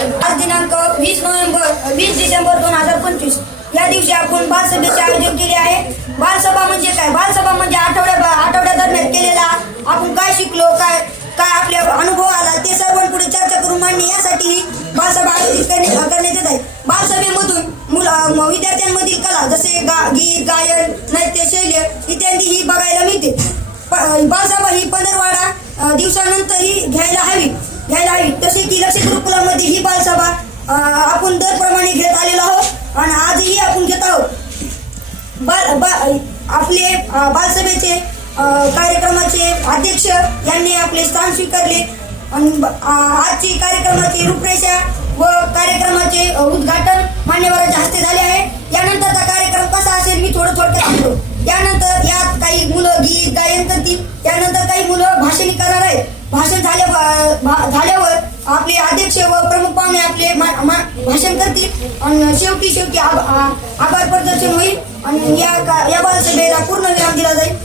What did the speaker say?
आज दिनांक 20 डिसेंबर 2025 या दिवशी आपण बालसभेचे आयोजन केले आहे. बालसभा म्हणजे काय? बालसभा म्हणजे आठवड्या दरम्यान केलेला आपण काय शिकलो, काय आपल्या अनुभव आला ते सर्वांपुढे चर्चा करून मांडणे यासाठी बालसभा आयोजित करण्यात येत आहे. बालसभेमधून विद्यार्थ्यांमधील कला जसे गीत, गायन, नृत्य, शैल्य इत्यादी ही बघायला मिळते. बालसभा ही पंधरवडा दिवसानंतरही घ्यायला हवी. तसे की लक्ष्य गुरुकुलामध्ये ही बालसभा आपण दरप्रमाणे घेत आलेलो आहोत आणि आजही आपण घेत आहोत. आपले बालसभेचे कार्यक्रमाचे अध्यक्ष यांनी आपले स्थान स्वीकारले आणि आजची कार्यक्रमाची रूपरेषा व कार्यक्रमाचे उद्घाटन मान्यवरांच्या हस्ते झाले आहे. यानंतरचा कार्यक्रम कसा असेल मी थोडक्यात सांगतो. यानंतर यात काही मुलं गीत गायन करतील, त्यानंतर काही मुलं भाषणी करणार आहेत. भाषण झाल्यावर आपले अध्यक्ष व प्रमुख पाहुणे आपले भाषण करतील आणि शेवटी आभार प्रदर्शन होईल आणि या बालसभेला पूर्ण विराम दिला जाईल.